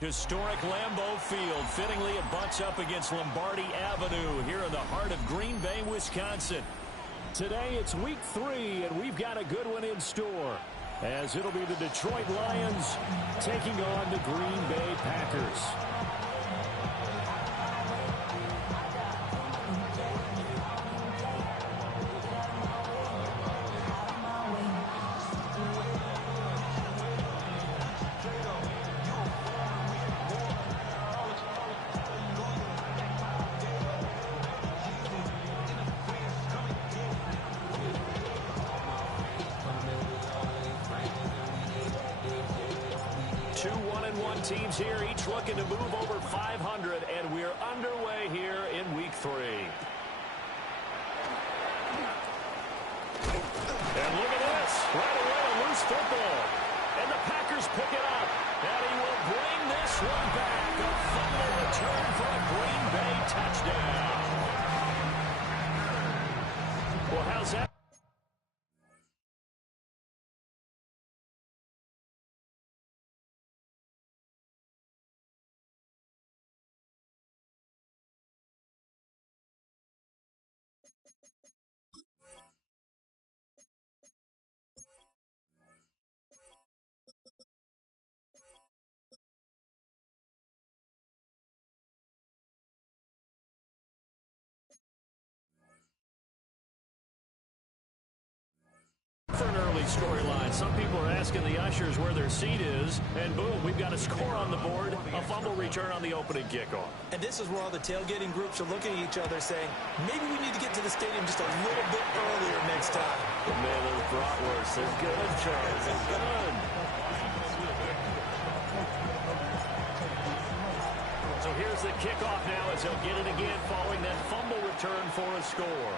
Historic Lambeau Field. Fittingly, it butts up against Lombardi Avenue here in the heart of Green Bay, Wisconsin. Today, it's week 3, and we've got a good one in store, as it'll be the Detroit Lions taking on the Green Bay Packers. Two 1-1 teams here, each looking to move over 500, and we're underway here in week 3. And look at this. Right away, a loose football. And the Packers pick it up. And he will bring this one back. A fumble return for a Green Bay touchdown. Well, how's that? For an early storyline, some people are asking the ushers where their seat is, and boom, we've got a score on the board, a fumble return on the opening kickoff. And this is where all the tailgating groups are looking at each other saying, maybe we need to get to the stadium just a little bit earlier next time. Man, those bratwursts, they're good, Charles, they're good. So here's the kickoff now as they'll get it again following that fumble return for a score.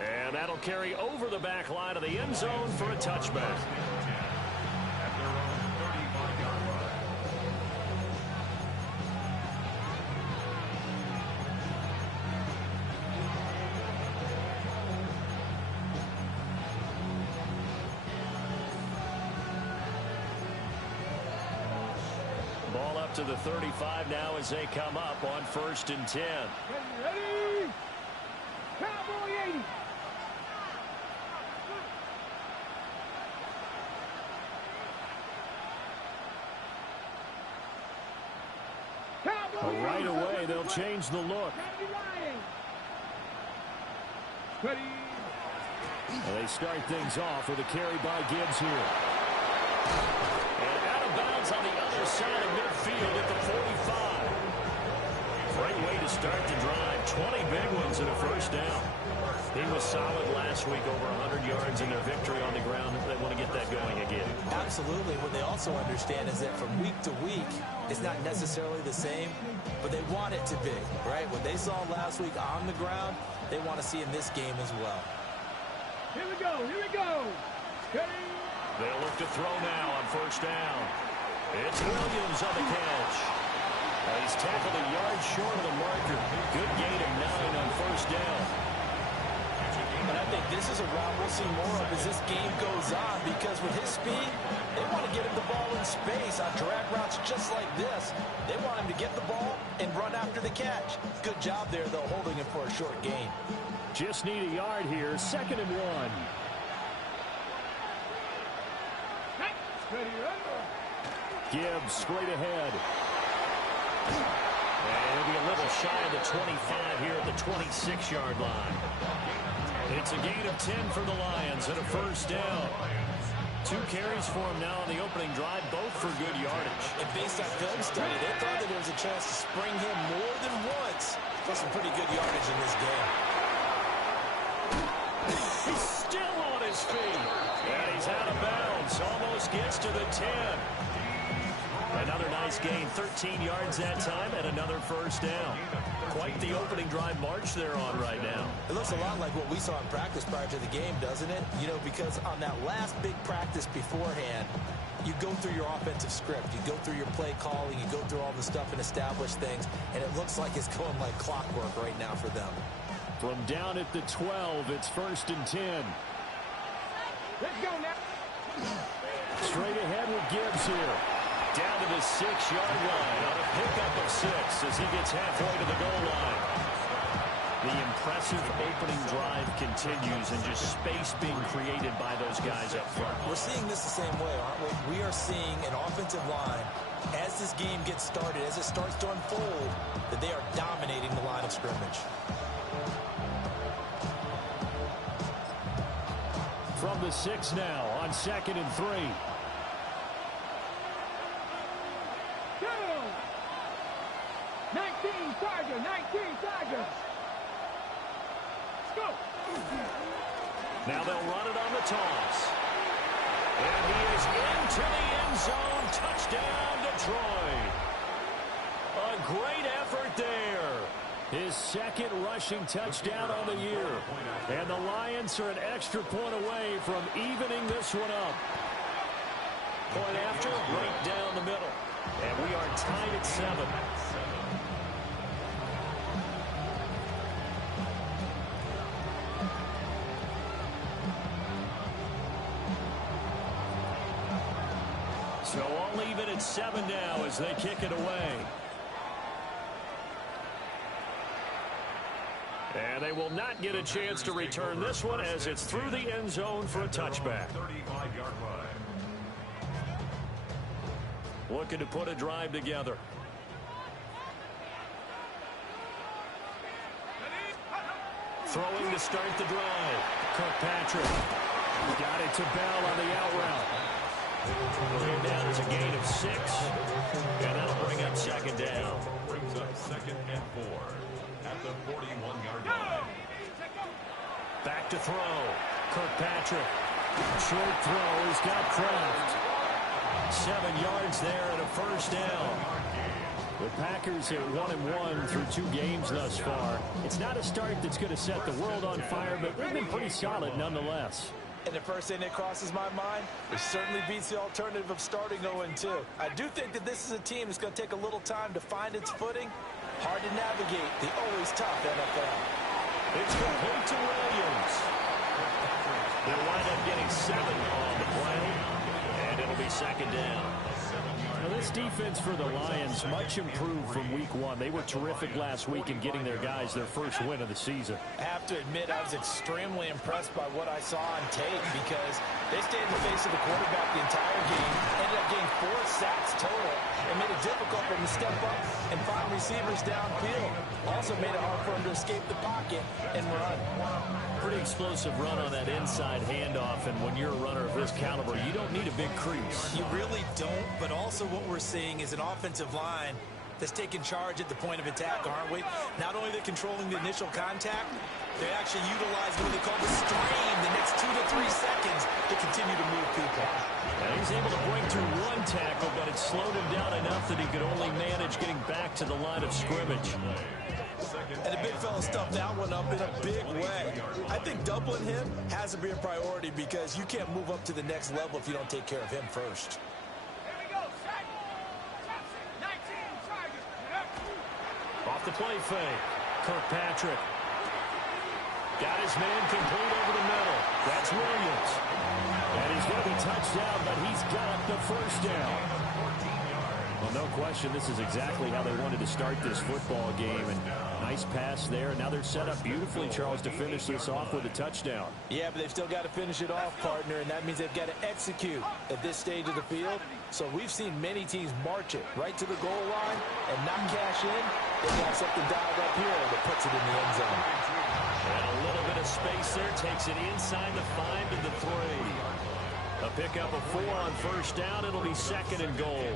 And that'll carry over the back line of the end zone for a touchback. Ball up to the 35 now as they come up on 1st and 10. Ready? Cowboy 80. Right away, they'll change the look. Ready. And they start things off with a carry by Gibbs here. And out of bounds on the other side of midfield at the 45. Great way to start the drive. 20 big ones and a first down. He was solid last week, over 100 yards in their victory on the ground. They want to get that going again. Absolutely. What they also understand is that from week to week, it's not necessarily the same, but they want it to be, right? What they saw last week on the ground, they want to see in this game as well. Here we go. Here we go. Ready. They'll look to throw now on 1st down. It's Williams on the catch. He's tackled a yard short of the marker. Good gain of 9 on 1st down. And I think this is a route we'll see more of as this game goes on, because with his speed, they want to get him the ball in space on drag routes just like this. They want him to get the ball and run after the catch. Good job there, though, holding him for a short gain. Just need a yard here, 2nd and 1. Ready. Gibbs straight ahead. And he'll be a little shy of the 25 here at the 26-yard line. It's a gain of 10 for the Lions and a first down. 2 carries for him now on the opening drive, both for good yardage. And based on film study, they thought that there was a chance to spring him more than once for some pretty good yardage in this game. He's still on his feet. And he's out of bounds. Almost gets to the 10. Another nice gain, 13 yards that time, and another first down. Quite the opening drive march they're on right now. It looks a lot like what we saw in practice prior to the game, doesn't it? You know, because on that last big practice beforehand, you go through your offensive script, you go through your play calling, you go through all the stuff and establish things, and it looks like it's going like clockwork right now for them. From down at the 12, it's 1st and 10. Let's go now. Straight ahead with Gibbs here. Down to the 6-yard line on a pickup of 6 as he gets halfway to the goal line. The impressive opening drive continues and just space being created by those guys up front. We're seeing this the same way, aren't we? We are seeing an offensive line, as this game gets started, as it starts to unfold, that they are dominating the line of scrimmage. From the 6 now on 2nd and 3. Go! 19 Tiger, 19 Tiger. Let's go. Now they'll run it on the toss. And he is into the end zone. Touchdown, Detroit. A great effort there. His second rushing touchdown on the year. And the Lions are an extra point away from evening this one up. Point after, right down the middle. And we are tied at 7. So all even at 7 now as they kick it away. And they will not get a chance to return this one as it's through the end zone for a touchback. 35-yard line. Looking to put a drive together. Throwing to start the drive. Kirkpatrick got it to Bell on the out route. Bring down as a gain of 6. And that'll bring up 2nd down. Brings up 2nd and 4 at the 41-yard line. Back to throw. Kirkpatrick. Short throw. He's got Kraft. 7 yards there and a first down. The Packers at 1-1 through 2 games thus far. It's not a start that's going to set the world on fire, but they've been pretty solid nonetheless. And the first thing that crosses my mind, it certainly beats the alternative of starting 0-2. I do think that this is a team that's going to take a little time to find its footing. Hard to navigate the always tough NFL. It's complete to Williams. They'll wind up getting 7 on the play, and it'll be 2nd down. Now, this defense for the Lions much improved from week 1. They were terrific last week in getting their guys their first win of the season. I have to admit, I was extremely impressed by what I saw on tape because they stayed in the face of the quarterback the entire game, ended up getting 4 sacks total, and made it difficult for him to step up and find receivers downfield. Also made it hard for him to escape the pocket and run. Pretty explosive run on that inside handoff, and when you're a runner of this caliber, you don't need a big crease. You really don't, but also what we're seeing is an offensive line that's taking charge at the point of attack, aren't we? Not only are they controlling the initial contact, they actually utilize what they call the stream the next 2 to 3 seconds to continue to move people. And he's able to break through 1 tackle, but it slowed him down enough that he could only manage getting back to the line of scrimmage. And the big fella stuffed that one up in a big way. I think doubling him has to be a priority because you can't move up to the next level if you don't take care of him first. Off the play fake. Kirkpatrick. Got his man complete over the middle. That's Williams. And he's going to be touched down, but he's got the first down. Well, no question, this is exactly how they wanted to start this football game. And nice pass there. Now they're set up beautifully, Charles, to finish this off with a touchdown. Yeah, but they've still got to finish it off, partner, and that means they've got to execute at this stage of the field. So we've seen many teams march it right to the goal line and not cash in. They've got something dialed up here that puts it in the end zone. And a little bit of space there takes it inside the 5 to the 3. A pickup of 4 on first down. It'll be 2nd and goal.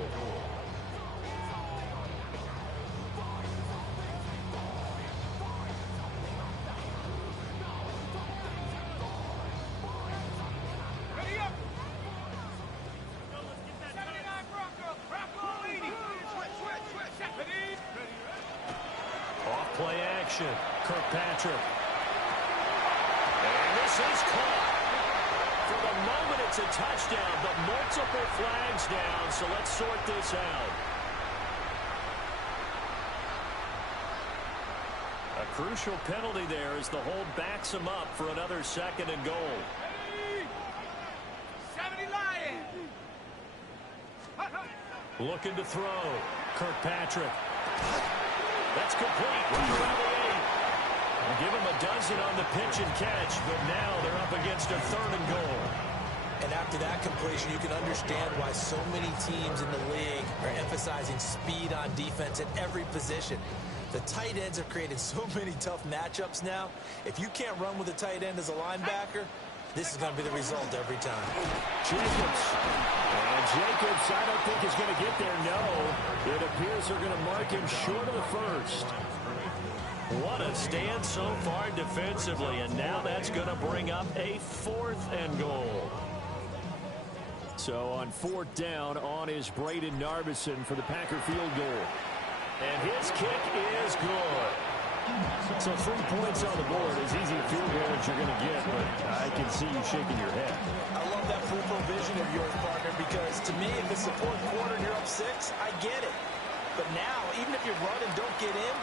Play action. Kirkpatrick. And this is caught. For the moment, it's a touchdown, but multiple flags down, so let's sort this out. A crucial penalty there as the hold backs him up for another 2nd and goal. 70 line. Looking to throw. Kirkpatrick. That's complete. Right around the 8. We'll give him a dozen on the pitch and catch, but now they're up against a 3rd and goal. And after that completion, you can understand why so many teams in the league are emphasizing speed on defense at every position. The tight ends have created so many tough matchups now. If you can't run with a tight end as a linebacker, this is going to be the result every time. Jacobs. And Jacobs, I don't think is going to get there. No. It appears they're going to mark him short of the first. What a stand so far defensively, and now that's going to bring up a 4th and goal. So on 4th down, on is Braden Narbison for the Packer field goal. And his kick is good. So 3 points on the board, as easy a field goal as you're going to get, but I can see you shaking your head. I love that peripheral vision of yours, partner, because to me, if it's the 4th quarter and you're up 6, I get it. But now, even if you run and don't get in,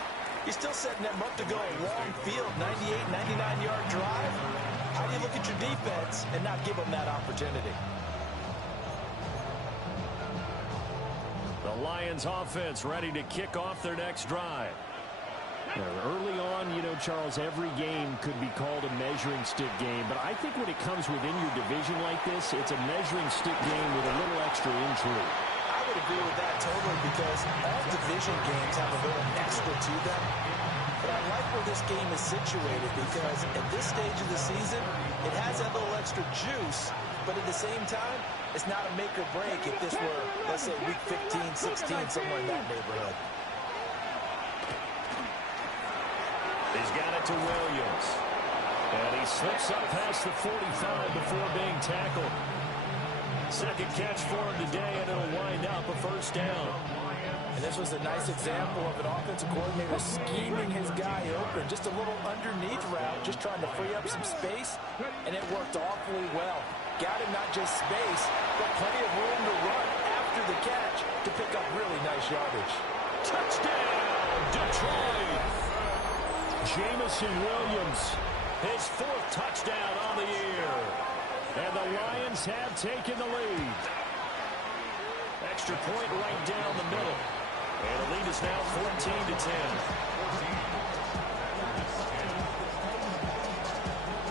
you're still setting them up to go a long field, 98, 99-yard drive. How do you look at your defense and not give them that opportunity? The Lions offense ready to kick off their next drive. Early on, you know, Charles, every game could be called a measuring stick game, but I think when it comes within your division like this, it's a measuring stick game with a little extra intrigue. I would agree with that totally, because all division games have a little extra to them. But I like where this game is situated, because at this stage of the season, it has that little extra juice, but at the same time, it's not a make or break if this were, let's say, week 15, 16, somewhere in that neighborhood. He's got it to Williams. And he slips up past the 45 before being tackled. Second catch for him today, and it'll wind up a 1st down. And this was a nice example of an offensive coordinator scheming his guy open. Just a little underneath route, just trying to free up some space, and it worked awfully well. Got him not just space, but plenty of room to run after the catch to pick up really nice yardage. Touchdown, Detroit! Jameson Williams, his 4th touchdown on the year. And the Lions have taken the lead. Extra point right down the middle. And the lead is now 14-10.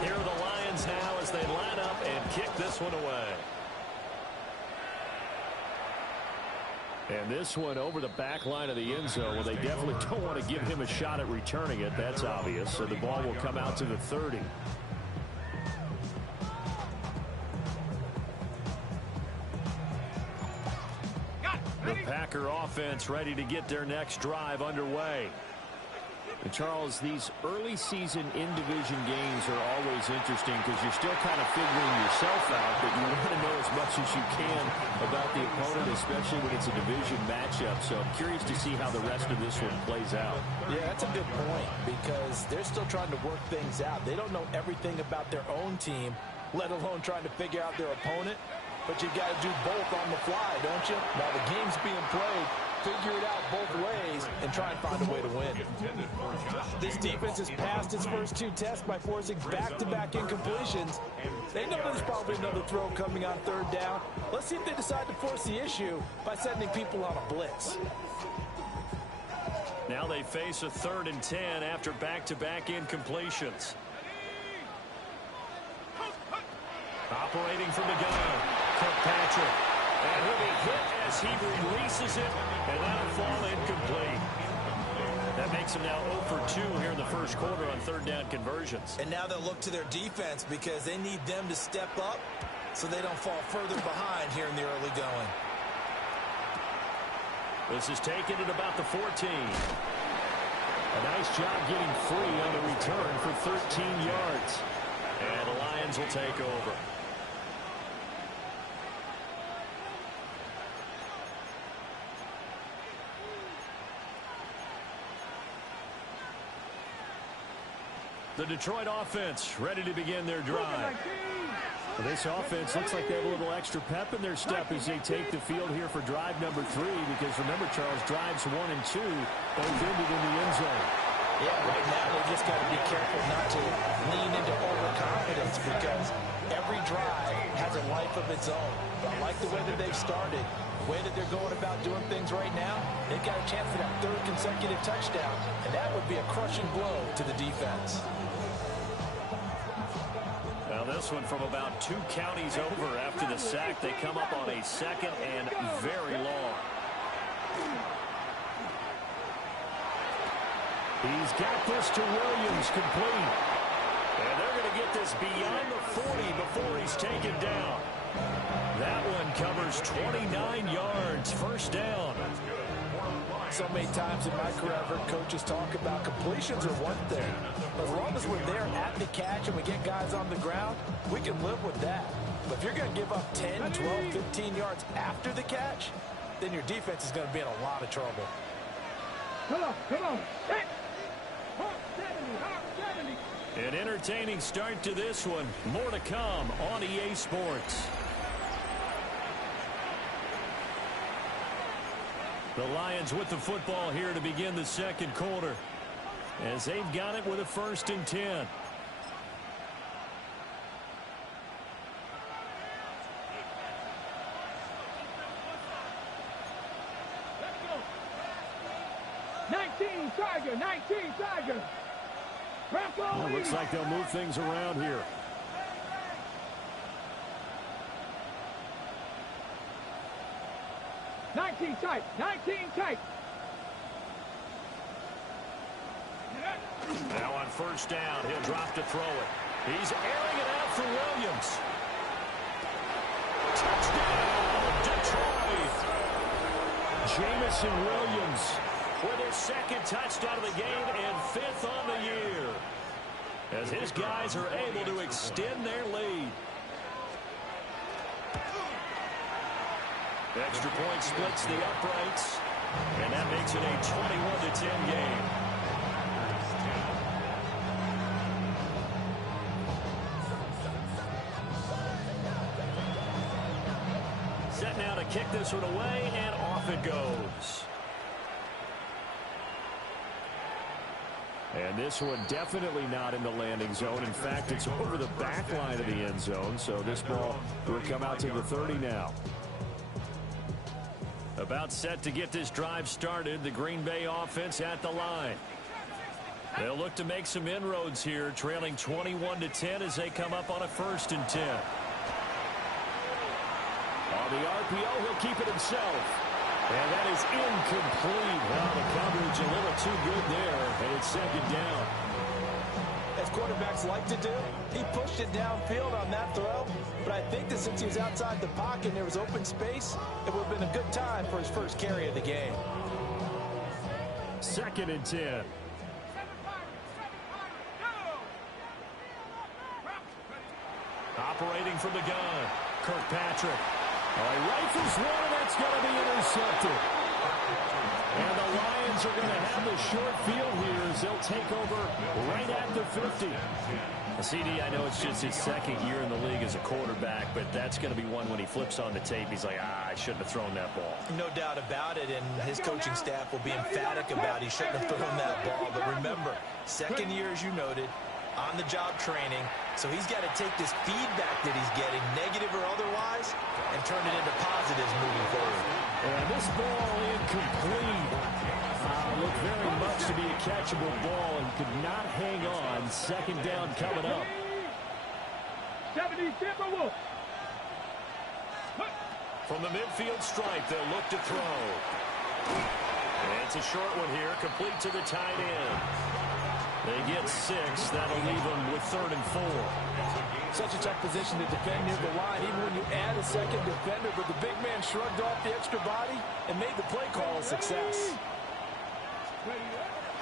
Here are the Lions now as they line up and kick this one away. And this one over the back line of the end zone. Well, they definitely don't want to give him a shot at returning it. That's obvious. So the ball will come out to the 30. The Packer offense ready to get their next drive underway. And Charles, these early season in-division games are always interesting because you're still kind of figuring yourself out, but you want to know as much as you can about the opponent, especially when it's a division matchup. So I'm curious to see how the rest of this one plays out. Yeah, that's a good point, because they're still trying to work things out. They don't know everything about their own team, let alone trying to figure out their opponent. But you got to do both on the fly, don't you? While the game's being played, figure it out both ways and try and find a way to win. This defense has passed its first 2 tests by forcing back-to-back incompletions. They know there's probably another throw coming on 3rd down. Let's see if they decide to force the issue by sending people on a blitz. Now they face a 3rd and 10 after back-to-back incompletions. Operating from the gun, Kirkpatrick. And he'll be hit as he releases it, and that'll fall incomplete. That makes him now 0 for 2 here in the first quarter on 3rd down conversions. And now they'll look to their defense because they need them to step up so they don't fall further behind here in the early going. This is taken at about the 14. A nice job getting free on the return for 13 yards. And the Lions will take over. The Detroit offense ready to begin their drive. This offense looks like they have a little extra pep in their step as they take the field here for drive number 3, because remember, Charles, drives 1 and 2 both ended in the end zone. Yeah, right now they just got to be careful not to lean into overconfidence, because every drive has a life of its own. I like the way that they've started, The way that they're going about doing things right now, they've got a chance for that third consecutive touchdown, and that would be a crushing blow to the defense. Now this one from about 2 counties over after the sack. They come up on a 2nd and very long. He's got this to Williams, complete. And they're going to get this beyond the 40 before he's taken down. That one covers 29 yards, first down. So many times in my career, I've heard coaches talk about completions are one thing. As long as we're there at the catch and we get guys on the ground, we can live with that. But if you're going to give up 10, 12, 15 yards after the catch, then your defense is going to be in a lot of trouble. Come on, come on. Hey. Hawk 70, Hawk 70. An entertaining start to this one. More to come on EA Sports. The Lions with the football here to begin the second quarter, as they've got it with a 1st and 10. Let's go. 19 Tiger, 19 Tiger. Well, looks like they'll move things around here. Tight, 19 tight. Now on 1st down, he'll drop to throw it. He's airing it out for Williams. Touchdown, Detroit! Jamison Williams with his 2nd touchdown of the game and 5th on the year, as his guys are able to extend their lead. The extra point splits the uprights, and that makes it a 21-10 game. Set now to kick this one away, and off it goes. And this one definitely not in the landing zone. In fact, it's over the back line of the end zone, so this ball will come out to the 30 now. About set to get this drive started. The Green Bay offense at the line. They'll look to make some inroads here, trailing 21-10 as they come up on a 1st and 10. On the RPO, he'll keep it himself. And that is incomplete. Wow, the coverage a little too good there, and it's 2nd down. As quarterbacks like to do, he pushed it downfield on that throw, but I think that since he was outside the pocket and there was open space, it would have been a good time for his first carry of the game. 2nd and 10. Operating from the gun, Kirkpatrick. Oh, he rifles one, and that's going to be intercepted. And the Lions are going to have the short field here as they'll take over right at the 50. CD, I know it's just his 2nd year in the league as a quarterback, but that's going to be one when he flips on the tape. He's like, I shouldn't have thrown that ball. No doubt about it, and his coaching staff will be emphatic about he shouldn't have thrown that ball. But remember, 2nd year, as you noted, on-the-job training, so he's got to take this feedback that he's getting, negative or otherwise, and turn it into positives moving forward. And this ball incomplete. Looked very much to be a catchable ball and could not hang on. 2nd down coming up. 70 Timberwolves. From the midfield stripe, they'll look to throw. And it's a short one here, complete to the tight end. They get 6. That'll leave them with 3rd and 4. Such a tough position to defend near the line, even when you add a 2nd defender, but the big man shrugged off the extra body and made the play call a success.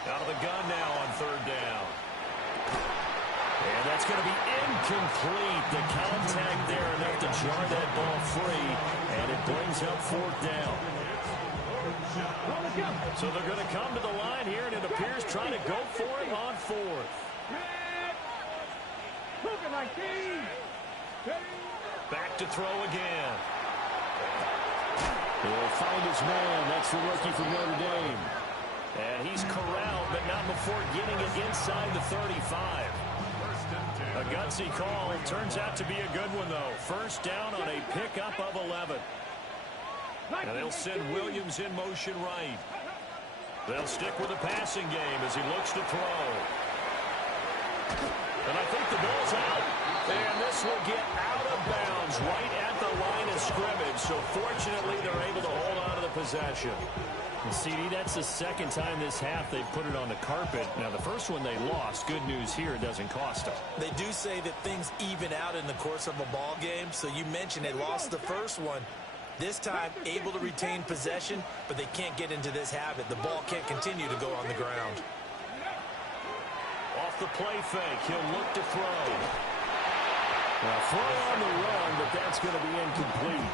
Out of the gun now on 3rd down. And that's going to be incomplete. The contact there enough to jar that ball free, and it brings up 4th down. So they're going to come to the line here, and it appears trying to go for it on 4th. Back to throw again. He'll find his man. That's the rookie from Notre Dame. And he's corralled, but not before getting it inside the 35. A gutsy call. Turns out to be a good one, though. 1st down on a pickup of 11. And they'll send Williams in motion right. They'll stick with the passing game as he looks to throw. And I think the ball's out. And this will get out of bounds right at the line of scrimmage. So fortunately, they're able to hold on to the possession. And CD, that's the second time this half they've put it on the carpet. Now, the first one they lost. Good news here, it doesn't cost them. They do say that things even out in the course of a ball game. So you mentioned they lost the first one. This time, able to retain possession, but they can't get into this habit. The ball can't continue to go on the ground. Off the play fake, he'll look to throw. Well, throw on the run, but that's going to be incomplete.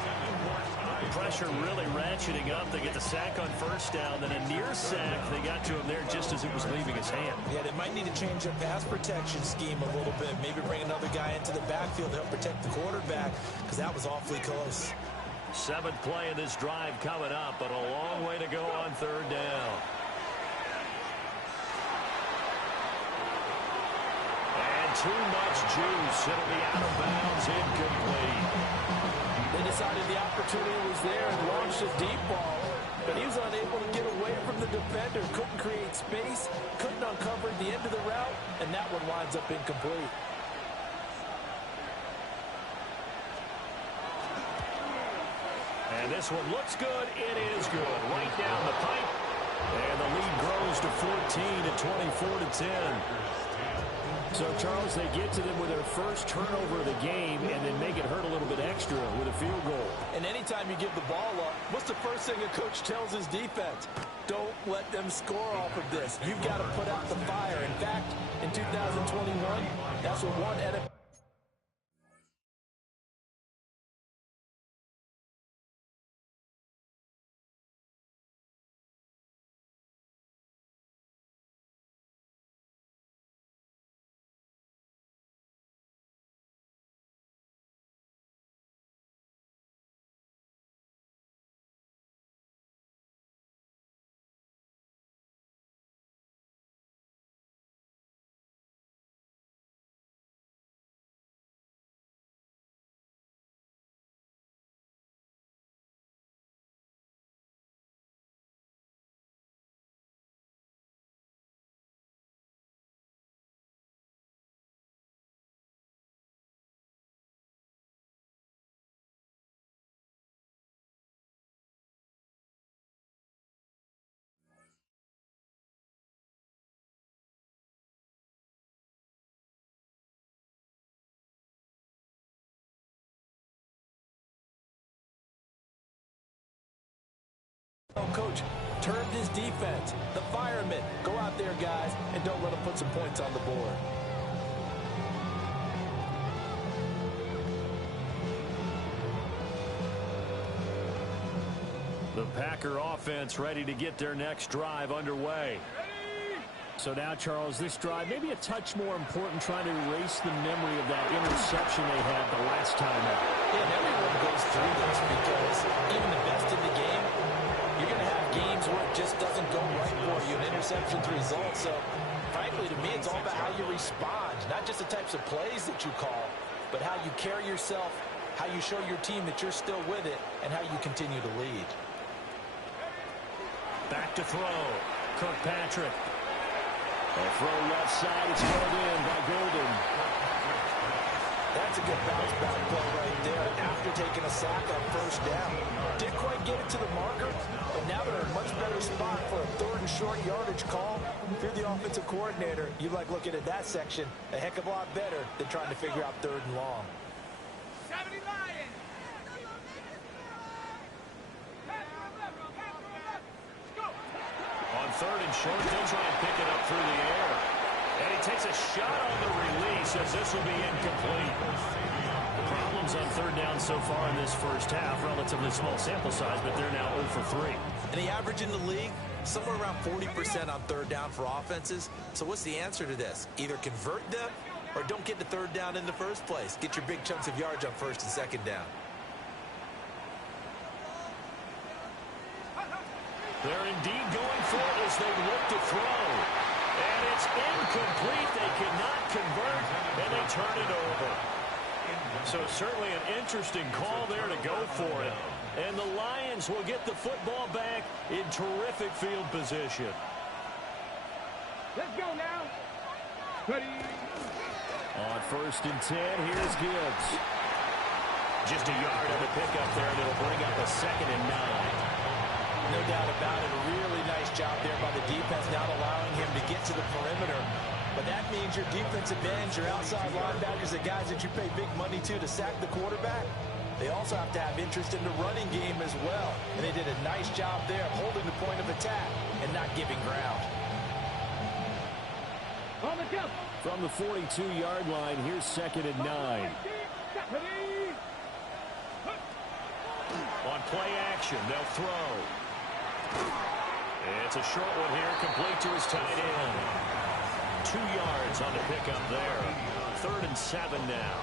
The pressure really ratcheting up. They get the sack on first down, then a near sack. They got to him there just as it was leaving his hand. Yeah, they might need to change their pass protection scheme a little bit. Maybe bring another guy into the backfield to help protect the quarterback, because that was awfully close. Seventh play of this drive coming up, but a long way to go on third down. And too much juice. It'll be out of bounds, incomplete. They decided the opportunity was there and launched a deep ball, but he was unable to get away from the defender. Couldn't create space, couldn't uncover the end of the route, and that one winds up incomplete. And this one looks good. It is good. Right down the pipe. And the lead grows to 14 at 24-10. So, Charles, they get to them with their first turnover of the game and then make it hurt a little bit extra with a field goal. And anytime you give the ball up, what's the first thing a coach tells his defense? Don't let them score off of this. You've got to put out the fire. In fact, in 2021, that's what one NFL coach termed his defense, the firemen. Go out there, guys, and don't let them put some points on the board. The Packer offense ready to get their next drive underway. So now, Charles, this drive maybe a touch more important, trying to erase the memory of that interception they had the last time out. Yeah, and everyone goes through this because even the best in the game, you're going to have games where it just doesn't go right for you, and interceptions result. So, frankly, to me, it's all about how you respond, not just the types of plays that you call, but how you carry yourself, how you show your team that you're still with it, and how you continue to lead. Back to throw. Kirkpatrick. A throw left side. It's called in by Golden. That's a good bounce back play right there after taking a sack on first down. Didn't quite get it to the marker, but now they're in a much better spot for a third and short yardage call. If you're the offensive coordinator, you like looking at that section a heck of a lot better than trying to figure out third and long. 70 Lions! On third and short, they'll try and pick it up through the air. And he takes a shot on the release as this will be incomplete. Problems on third down so far in this first half. Relatively small sample size, but they're now 0 for 3. And the average in the league, somewhere around 40% on third down for offenses. So what's the answer to this? Either convert them or don't get to third down in the first place. Get your big chunks of yards on first and second down. They're indeed going for it as they look to throw. And it's incomplete. They cannot convert, and they turn it over. So certainly an interesting call there to go for it. And the Lions will get the football back in terrific field position. Let's go now. Ready. On 1st and 10, here's Gibbs. Just a yard on the pickup there, and it'll bring up a 2nd and 9. No doubt about it. A really nice job there by the defense, not allowing him to get to the perimeter. But that means your defensive ends, your outside linebackers, the guys that you pay big money to sack the quarterback, they also have to have interest in the running game as well. And they did a nice job there of holding the point of attack and not giving ground. On the jump. From the 42-yard line, here's 2nd and 9. On play action, they'll throw. It's a short one here, complete to his tight end. 2 yards on the pickup there. 3rd and 7 now.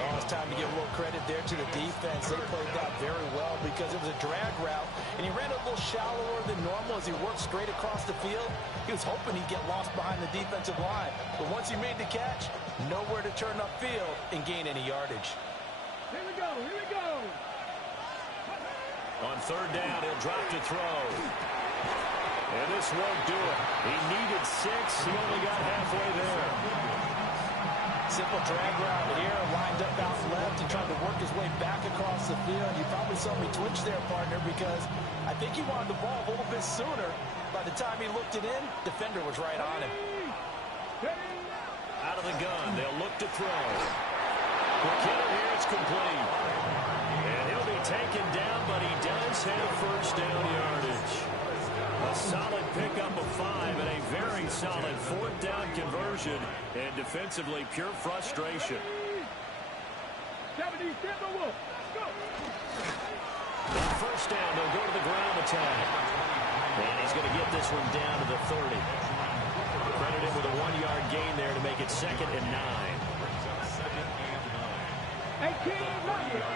Oh, it's time to give a little credit there to the defense. They played that very well because it was a drag route, and he ran a little shallower than normal as he worked straight across the field. He was hoping he'd get lost behind the defensive line, but once he made the catch, nowhere to turn upfield and gain any yardage. Here we go, here we go. On 3rd down, he'll drop to throw. And this won't do it. He needed 6. He only got halfway there. Simple drag route here, lined up out left and trying to work his way back across the field. You probably saw me twitch there, partner, because I think he wanted the ball a little bit sooner. By the time he looked it in, defender was right on him. Out of the gun, they'll look to throw. McKinnon here, it's complete. And he'll be taken down, but he does have 1st down yardage. A solid pickup of 5 and a very solid 4th down conversion. And defensively, pure frustration. 70 Timberwolves. Go. On 1st down, they'll go to the ground attack. And he's going to get this one down to the 30. Credit him with a 1-yard gain there to make it 2nd and 9. 18 Rattler.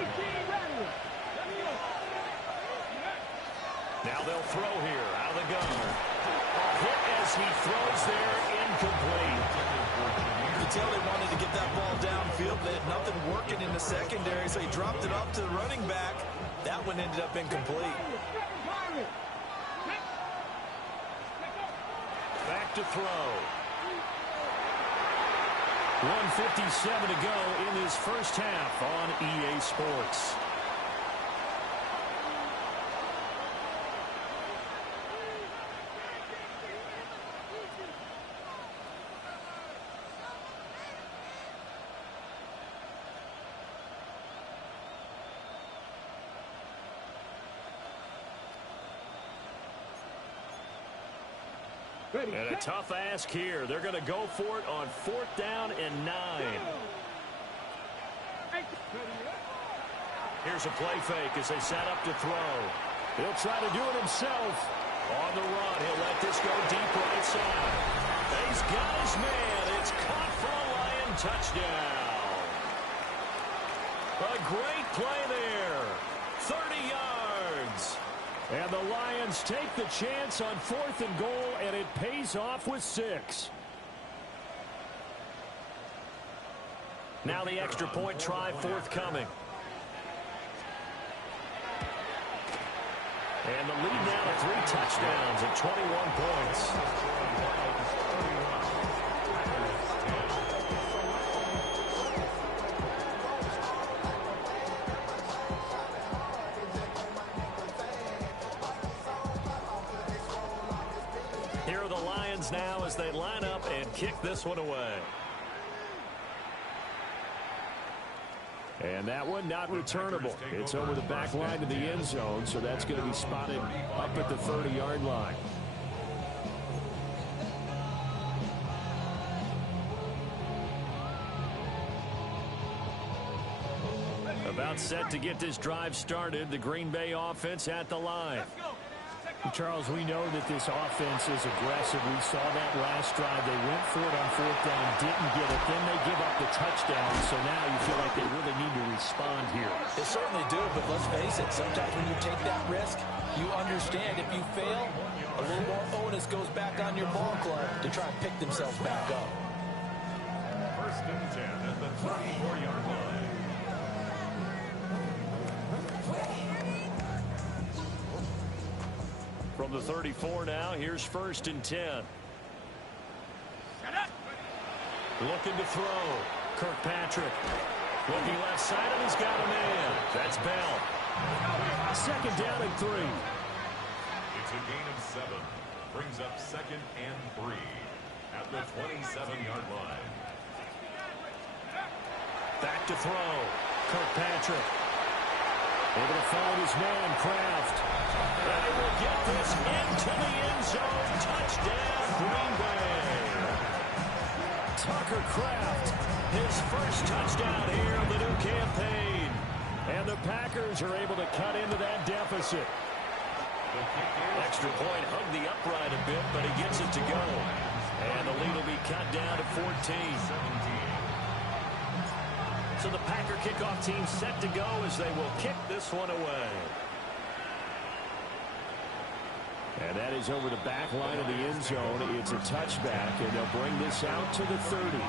Now they'll throw here out of the gun. A hit as he throws there, incomplete. You could tell they wanted to get that ball downfield. They had nothing working in the secondary, so he dropped it off to the running back. That one ended up incomplete. Back to throw. 1:57 to go in this first half on EA Sports. And a tough ask here. They're going to go for it on 4th down and 9. Here's a play fake as they set up to throw. He'll try to do it himself. On the run, he'll let this go deep right side. He's got his man. It's caught for a Lion touchdown. A great play there. 30 yards. And the Lions take the chance on 4th and goal, and it pays off with 6. Now the extra point try forthcoming. And the lead now to 3 touchdowns at 21 points. Here are the Lions now as they line up and kick this one away. And that one not returnable. It's over the back line to the end zone, so that's going to be spotted up at the 30-yard line. About set to get this drive started. The Green Bay offense at the line. Charles, we know that this offense is aggressive. We saw that last drive. They went for it on 4th down, didn't get it. Then they give up the touchdown. So now you feel like they really need to respond here. They certainly do, but let's face it. Sometimes when you take that risk, you understand if you fail, a little more onus goes back on your ball club to try and pick themselves back up. First and 10 at the 34-yard line. From the 34 now, here's first and 10. Looking to throw. Kirkpatrick. Looking left side, and he's got a man. That's Bell. Second down and 3. It's a gain of 7. Brings up second and 3 at the 27-yard line. Back to throw. Kirkpatrick. Able to find his man, Kraft. And he will get this into the end zone. Touchdown, Green Bay. Tucker Kraft, his first touchdown here of the new campaign. And the Packers are able to cut into that deficit. Extra point hugged the upright a bit, but he gets it to go. And the lead will be cut down to 14. So the Packer kickoff team set to go as they will kick this one away. And that is over the back line of the end zone. It's a touchback, and they'll bring this out to the 30.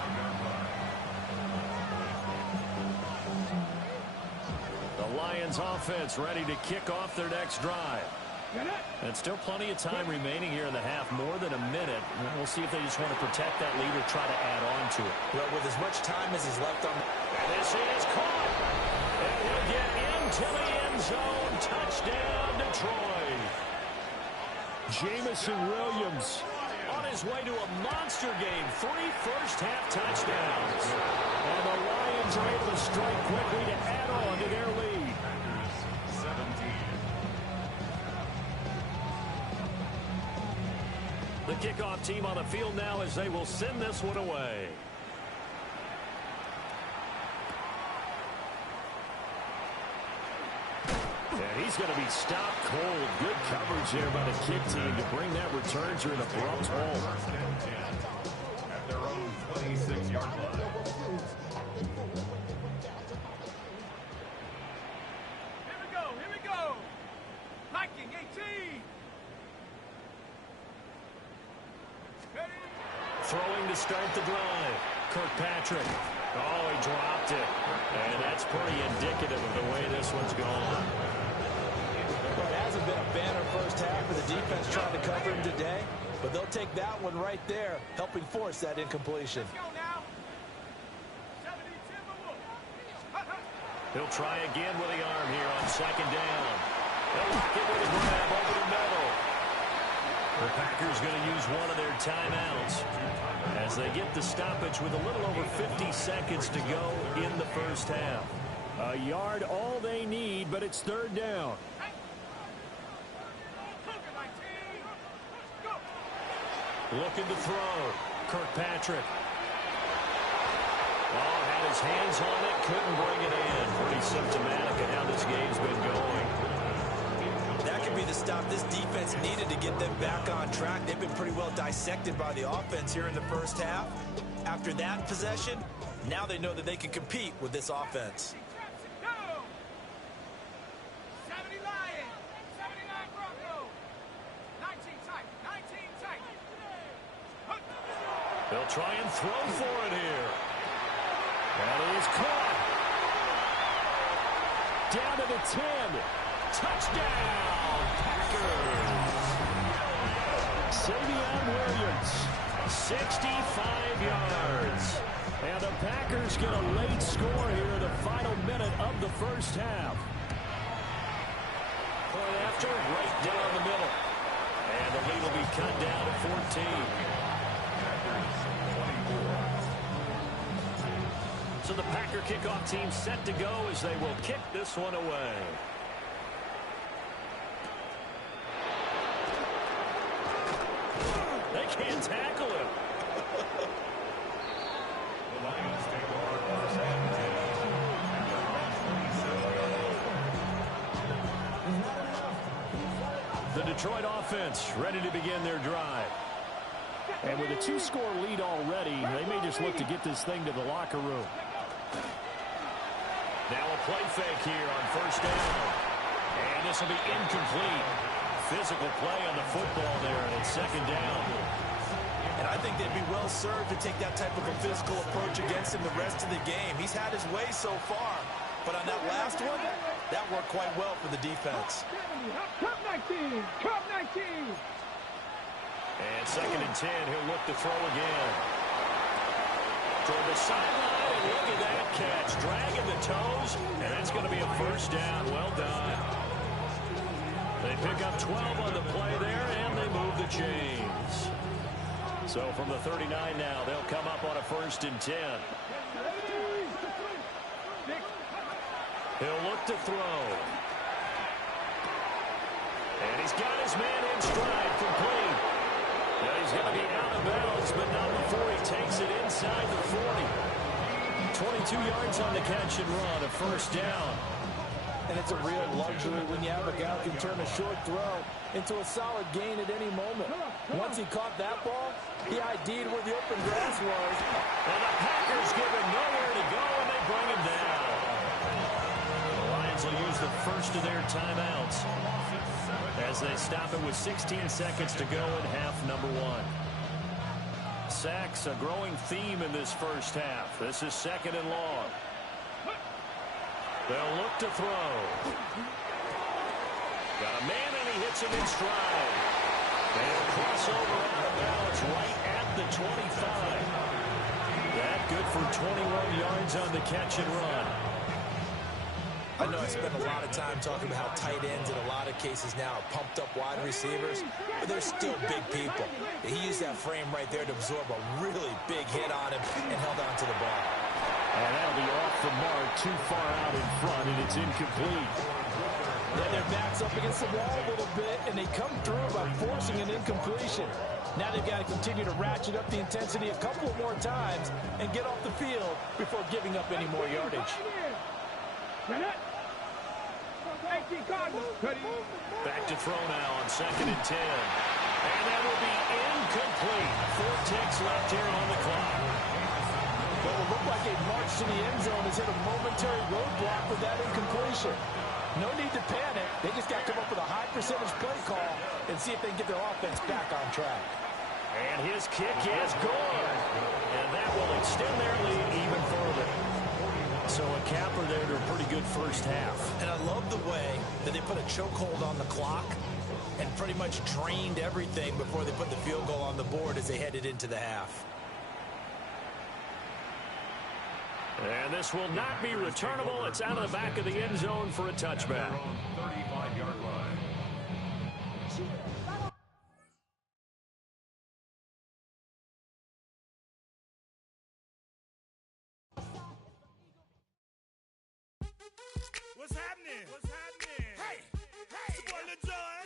The Lions offense ready to kick off their next drive. And still plenty of time remaining here in the half, more than a minute. We'll see if they just want to protect that lead or try to add on to it. Well, with as much time as is left on. And this is caught. And he'll get into the end zone. Touchdown, Detroit. Jamison Williams on his way to a monster game. 3 first-half touchdowns. And the Lions are able to strike quickly to add on to their lead. 17. The kickoff team on the field now as they will send this one away. And he's going to be stopped cold. Good coverage there by the kick team to bring that returner in a abrupt hole. First and 10 at their own 26-yard line. Here we go. Viking 18. Throwing to start the drive. Kirkpatrick. Oh, he dropped it. And that's pretty indicative of the way this one's gone. Well, it hasn't been a banner first half for the defense trying to cover him today, but they'll take that one right there, helping force that incompletion. He'll try again with the arm here on second down. They'll lock it with a grab over the middle. The Packers going to use one of their timeouts as they get the stoppage with a little over 50 seconds to go in the first half. A yard all they need, but it's third down. Looking to throw. Kirkpatrick. Oh, had his hands on it, couldn't bring it in. Pretty symptomatic of how this game's been going. That could be the stop this defense needed to get them back on track. They've been pretty well dissected by the offense here in the first half. After that possession, now they know that they can compete with this offense. 70 Lions, 79 Broncos. 19 tight, 19 tight. They'll try and throw for it here. That is caught. Down to the 10. Touchdown, Packers. Savion Williams, 65 yards. And the Packers get a late score here in the final minute of the first half. Point after, right down the middle. And the lead will be cut down to 14. So the Packer kickoff team set to go as they will kick this one away. They can't tackle him. The Lions take over first and 10 at their own 27. The Detroit offense ready to begin their drive. And with a 2-score lead already, they may just look to get this thing to the locker room. Now a play fake here on first down. And this will be incomplete. Physical play on the football there, and it's second down. And And I think they'd be well served to take that type of a physical approach against him the rest of the game. He's had his way so far, but on that last one, that worked quite well for the defense. Cup 19! Cup 19! And 2nd and 10, he'll look to throw again. Toward the sideline, and look at that catch. Dragging the toes, and that's going to be a first down. Well done. They pick up 12 on the play there, and they move the chains. So from the 39 now, they'll come up on a 1st and 10. He'll look to throw. And he's got his man in stride, complete. Now he's going to be out of bounds, but not before he takes it inside the 40. 22 yards on the catch and run, a first down. And it's a real luxury when you have a guy who can turn a short throw into a solid gain at any moment. Once he caught that ball, he ID'd where the open grass was. And the Packers give him nowhere to go, and they bring him down. The Lions will use the first of their timeouts as they stop it with 16 seconds to go in half number 1. Sacks, a growing theme in this first half. This is 2nd and long. They'll look to throw. Got a man, and he hits him in stride. They'll cross over out of bounds right at the 25. That good for 21 yards on the catch and run. I know I spend a lot of time talking about how tight ends in a lot of cases now are pumped up wide receivers, but they're still big people. He used that frame right there to absorb a really big hit on him and held on to the ball. And that'll be off the mark, too far out in front, and it's incomplete. Then their back's up against the wall a little bit, and they come through by forcing an incompletion. Now they've got to continue to ratchet up the intensity a couple more times and get off the field before giving up any more yardage. Back to throw now on 2nd and 10. And that will be incomplete. 4 ticks left here on the clock. Well, it looked like a march to the end zone has hit a momentary roadblock with that incompletion. No need to panic. They just got to come up with a high percentage play call and see if they can get their offense back on track. And his kick is good. And that will extend their lead even further. So a capper there to a pretty good first half. And I love the way that they put a chokehold on the clock and pretty much drained everything before they put the field goal on the board as they headed into the half. And this will not be returnable. It's out of the back of the end zone for a touchback. 35-yard line. What's happening? What's happening? Hey, it's your boy Lil Jon.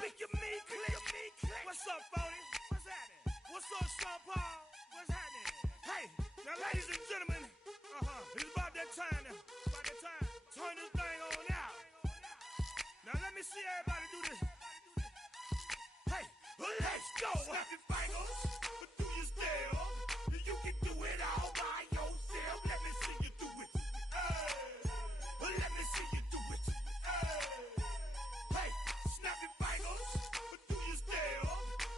Pick your meat click. What's up, Phony? What's happening? What's up, Sean Paul? What's happening? Hey, now ladies and gentlemen, it's about that time now. About that time. Turn this thing on out. Now let me see everybody do this. Hey, let's go. Snap your fingers, but do you still? You can do it all by yourself. Let me see you do it. Let me see you do it. Hey, snap your fingers, but do you still?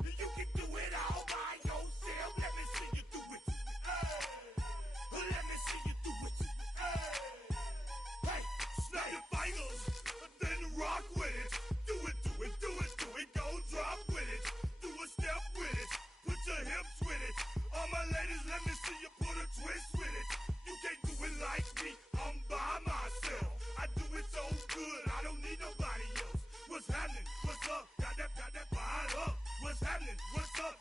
You can do it all by yourself. Let me see you do it. Let me see you do it. Hey, snap your fingers, then rock with it. Do it, do it, do it, do it. Go drop with it. Do a step with it. Put your hips with it. All my ladies, let me see you put a twist with it. You can't do it like me. I'm by myself. I do it so good. I don't need nobody else. What's happening? What's up? Got that fired up. What's happening? What's up?